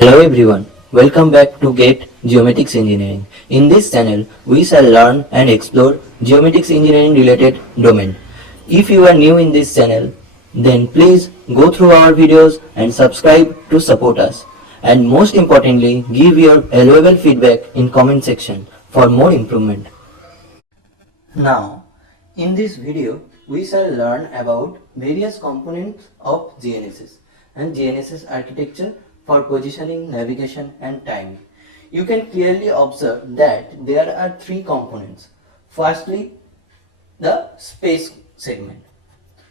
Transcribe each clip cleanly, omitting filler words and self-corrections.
Hello everyone, welcome back to Get Geomatics Engineering. In this channel, we shall learn and explore geomatics engineering related domain. If you are new in this channel, then please go through our videos and subscribe to support us. And most importantly, give your valuable feedback in comment section for more improvement. Now, in this video, we shall learn about various components of Gnss and Gnss architecture for positioning, navigation and timing. You can clearly observe that there are three components. Firstly, the space segment.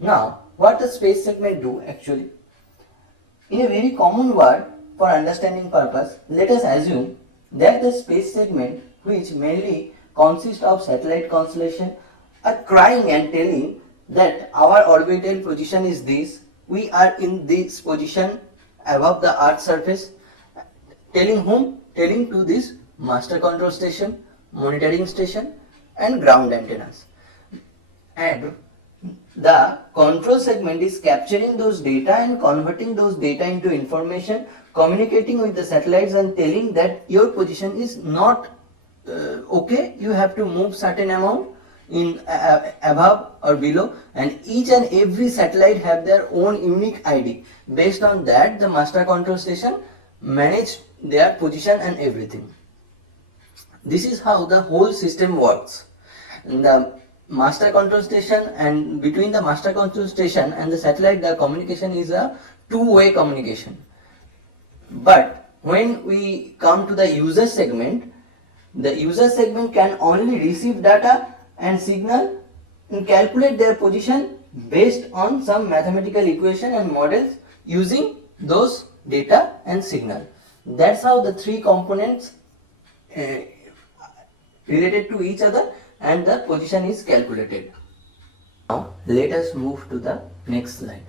Now, what the space segment do actually? In a very common word for understanding purpose, let us assume that the space segment, which mainly consists of satellite constellation, are crying and telling that our orbital position is this, we are in this position above the earth surface. Telling whom? Telling to this master control station, monitoring station and ground antennas. And the control segment is capturing those data and converting those data into information, communicating with the satellites and telling that your position is not okay, you have to move certain amount in above or below, and each and every satellite have their own unique ID. Based on that, the master control station manage their position and everything. This is how the whole system works. The master control station, and between the master control station and the satellite, the communication is a two-way communication. But when we come to the user segment, the user segment can only receive data and signal and calculate their position based on some mathematical equation and models using those data and signal. That's how the three components related to each other and the position is calculated. Now let us move to the next slide.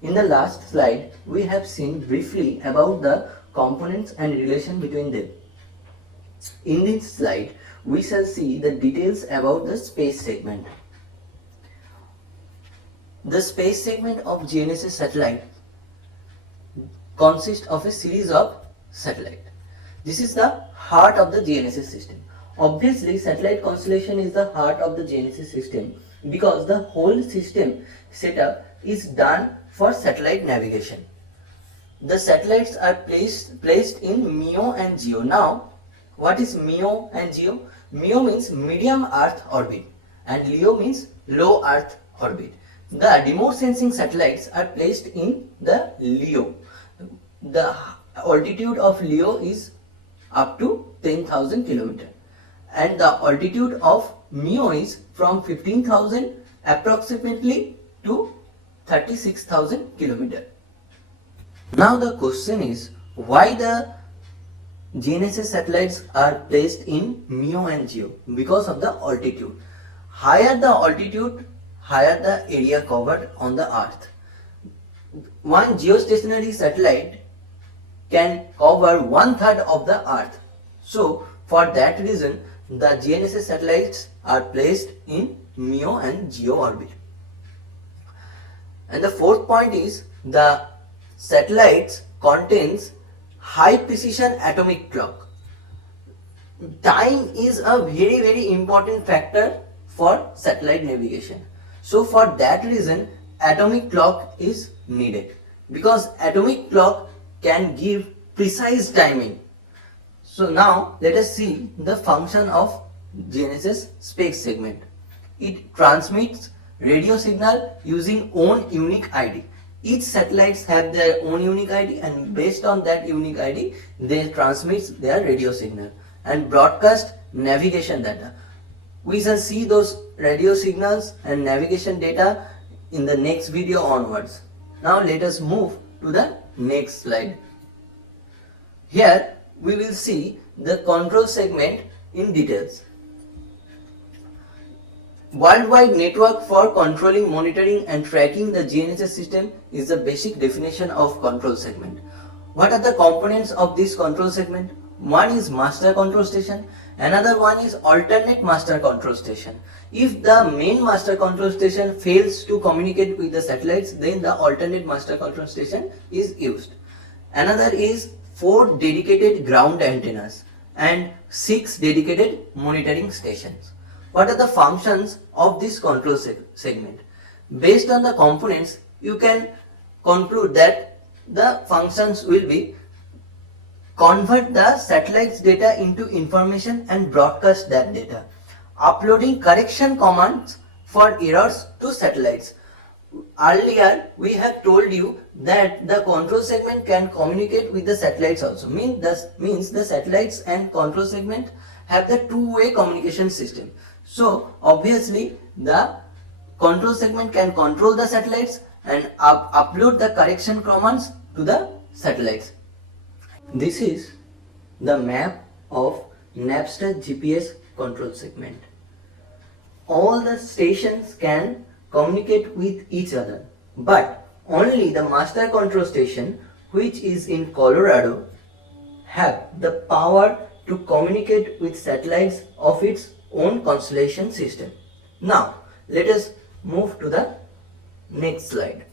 In the last slide, we have seen briefly about the components and relation between them. In this slide, we shall see the details about the space segment. The space segment of GNSS satellite consists of a series of satellites. This is the heart of the GNSS system. Obviously, satellite constellation is the heart of the GNSS system because the whole system setup is done for satellite navigation. The satellites are placed in MEO and GEO. Now, what is MEO and GEO? MEO means medium Earth orbit and LEO means low Earth orbit. The remote sensing satellites are placed in the LEO. The altitude of LEO is up to 10,000 km and the altitude of MEO is from 15,000 approximately to 36,000 km. Now the question is, why the GNSS satellites are placed in MEO and GEO? Because of the altitude. Higher the altitude, higher the area covered on the earth. One geostationary satellite can cover 1/3 of the earth. So for that reason, the GNSS satellites are placed in MEO and GEO orbit. And the fourth point is, the satellites contains high precision atomic clock. Time is a very important factor for satellite navigation. So for that reason, atomic clock is needed because atomic clock can give precise timing. So now let us see the function of GNSS space segment. It transmits radio signal using own unique ID. Each satellites have their own unique ID and based on that unique ID, they transmit their radio signal and broadcast navigation data. We shall see those radio signals and navigation data in the next video onwards. Now let us move to the next slide. Here we will see the control segment in details. Worldwide network for controlling, monitoring and tracking the GNSS system is the basic definition of control segment. What are the components of this control segment? One is master control station, another one is alternate master control station. If the main master control station fails to communicate with the satellites, then the alternate master control station is used. Another is 4 dedicated ground antennas and 6 dedicated monitoring stations. What are the functions of this control segment? Based on the components, you can conclude that the functions will be convert the satellite's data into information and broadcast that data, uploading correction commands for errors to satellites. Earlier we have told you that the control segment can communicate with the satellites also. Means the satellites and control segment have the two-way communication system. So obviously the control segment can control the satellites and upload the correction commands to the satellites. This is the map of Napster GPS control segment. All the stations can communicate with each other, but only the master control station, which is in Colorado, have the power to communicate with satellites of its own constellation system. Now let us move to the next slide.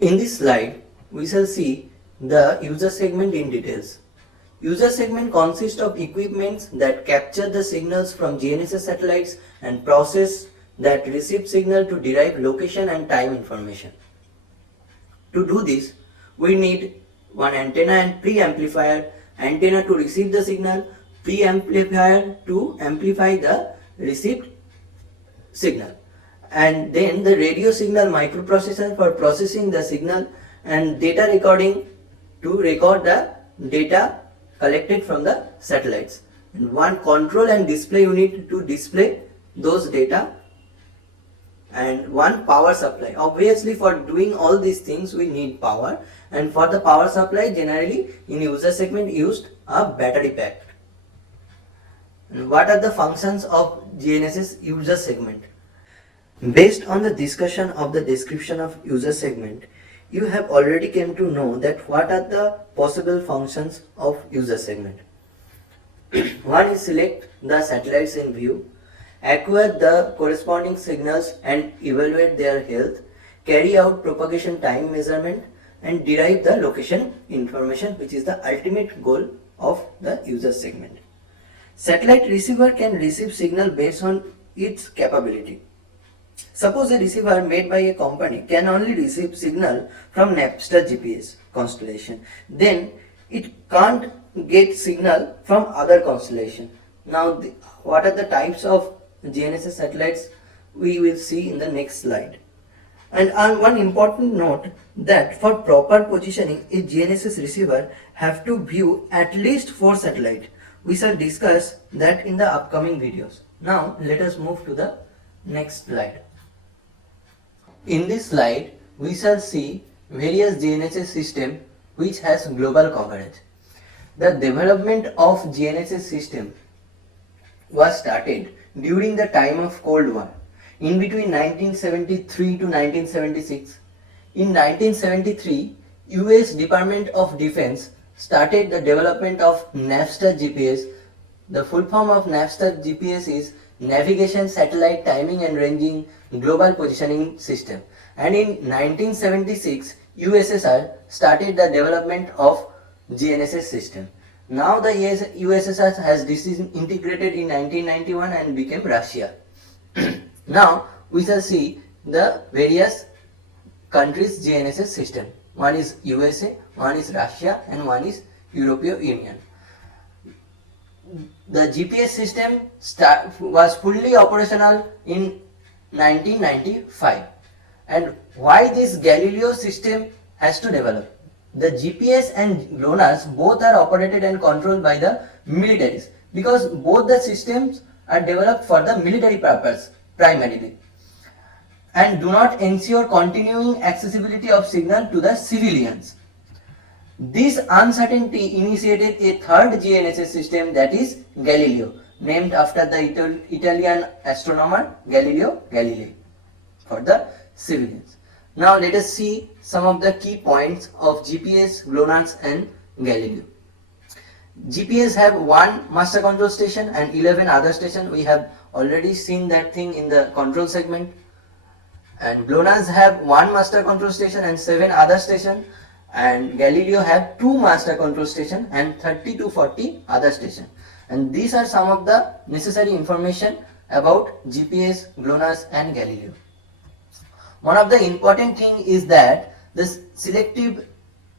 In this slide we shall see the user segment in details. User segment consists of equipments that capture the signals from GNSS satellites and process that receive signal to derive location and time information. To do this, we need one antenna and preamplifier, antenna to receive the signal, preamplifier to amplify the received signal, and then the radio signal microprocessor for processing the signal, and data recording to record the data collected from the satellites, and one control and display unit to display those data, and one power supply. Obviously for doing all these things we need power, and for the power supply generally in user segment used a battery pack. And what are the functions of GNSS user segment? Based on the discussion of the description of user segment, you have already came to know that what are the possible functions of user segment. One is select the satellites in view, acquire the corresponding signals and evaluate their health, carry out propagation time measurement, and derive the location information, which is the ultimate goal of the user segment. Satellite receiver can receive signal based on its capability. Suppose a receiver made by a company can only receive signal from Napster GPS constellation, then it can't get signal from other constellation. Now what are the types of GNSS satellites we will see in the next slide. And on one important note, that for proper positioning a GNSS receiver have to view at least 4 satellites. We shall discuss that in the upcoming videos. Now let us move to the next slide. In this slide we shall see various GNSS system which has global coverage. The development of GNSS system was started during the time of Cold War, in between 1973 to 1976. In 1973, US Department of Defense started the development of Napster GPS. The full form of Napster GPS is Navigation, Satellite, Timing and Ranging Global Positioning System. And in 1976, USSR started the development of GNSS system. Now the USSR has disintegrated in 1991 and became Russia. Now we shall see the various countries' GNSS system. One is USA, one is Russia, and one is European Union. The GPS system was fully operational in 1995. And why this Galileo system has to develop? The GPS and Glonass both are operated and controlled by the militaries, because both the systems are developed for the military purpose primarily and do not ensure continuing accessibility of signal to the civilians. This uncertainty initiated a third GNSS system, that is Galileo, named after the Italian astronomer Galileo Galilei, for the civilians. Now let us see some of the key points of GPS, Glonass and Galileo. GPS have one master control station and 11 other stations. We have already seen that thing in the control segment. And Glonass have one master control station and 7 other stations. and Galileo have 2 master control station and 30 to 40 other station. And these are some of the necessary information about GPS, Glonass and Galileo. One of the important thing is that the selective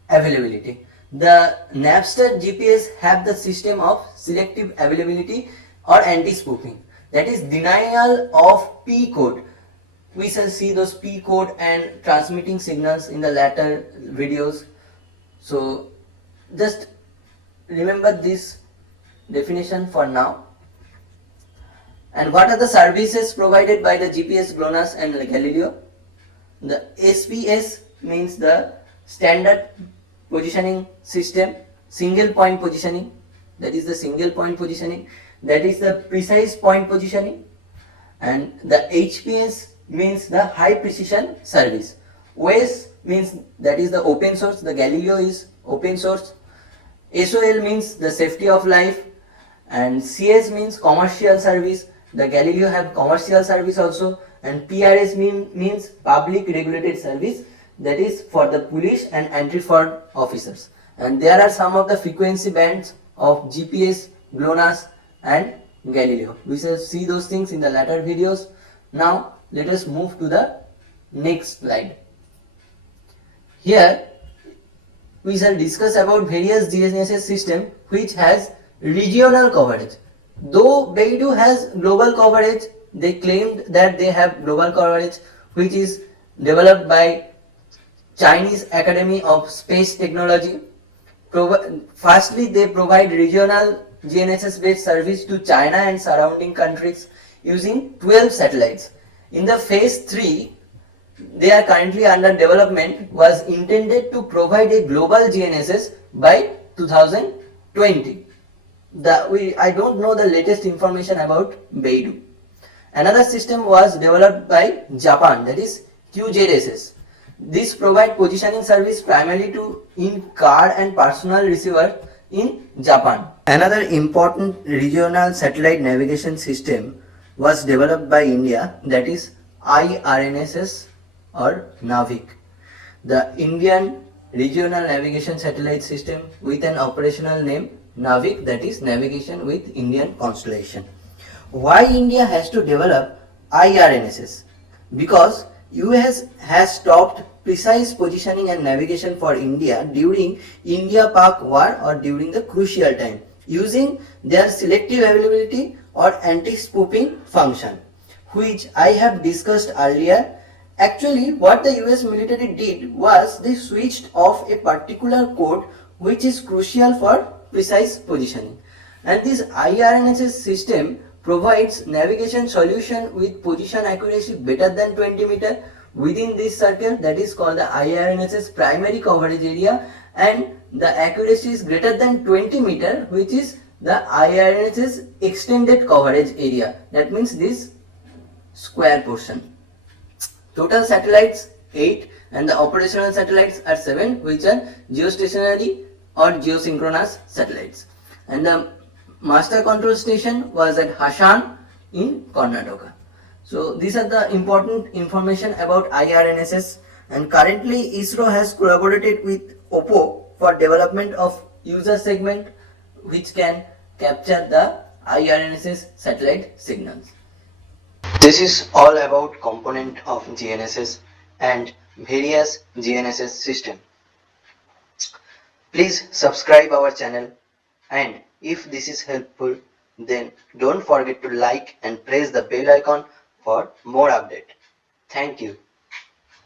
availability. The Napster GPS have the system of selective availability or anti-spoofing, that is denial of P code. We shall see those P code and transmitting signals in the later videos. So just remember this definition for now. And what are the services provided by the GPS, Glonass and Galileo? The SPS means the standard positioning system, single point positioning, that is the single point positioning, that is the precise point positioning. And the HPS means the high precision service. OS means that is the open source, the Galileo is open source. SOL means the safety of life, and CS means commercial service, the Galileo have commercial service also. And PRS means public regulated service, that is for the police and anti-fraud officers. And there are some of the frequency bands of GPS, Glonass and Galileo. We shall see those things in the later videos. Now let us move to the next slide. Here we shall discuss about various GNSS system which has regional coverage. Though Beidou has global coverage, they claimed that they have global coverage, which is developed by Chinese Academy of Space Technology. Firstly, they provide regional GNSS based service to China and surrounding countries using 12 satellites. In the phase 3, they are currently under development, was intended to provide a global GNSS by 2020. I don't know the latest information about Beidou. Another system was developed by Japan, that is QZSS. This provides positioning service primarily to in-car and personal receiver in Japan. Another important regional satellite navigation system was developed by India, that is IRNSS or NAVIC. The Indian Regional Navigation Satellite System with an operational name NAVIC, that is Navigation with Indian Constellation. Why India has to develop IRNSS? Because US has stopped precise positioning and navigation for India during India-Pak war or during the crucial time, using their selective availability or anti-spoofing function, which I have discussed earlier. Actually, what the US military did was they switched off a particular code which is crucial for precise positioning. And this IRNSS system provides navigation solution with position accuracy better than 20 meter within this circle, that is called the IRNSS primary coverage area, and the accuracy is greater than 20 meter, which is the IRNSS extended coverage area, that means this square portion. Total satellites 8 and the operational satellites are 7, which are geostationary or geosynchronous satellites. And the master control station was at Hassan in Karnataka. So these are the important information about IRNSS, and currently ISRO has collaborated with OPPO for development of user segment which can capture the IRNSS satellite signals. This is all about component of GNSS and various GNSS system. Please subscribe our channel, and if this is helpful, then don't forget to like and press the bell icon for more update. Thank you.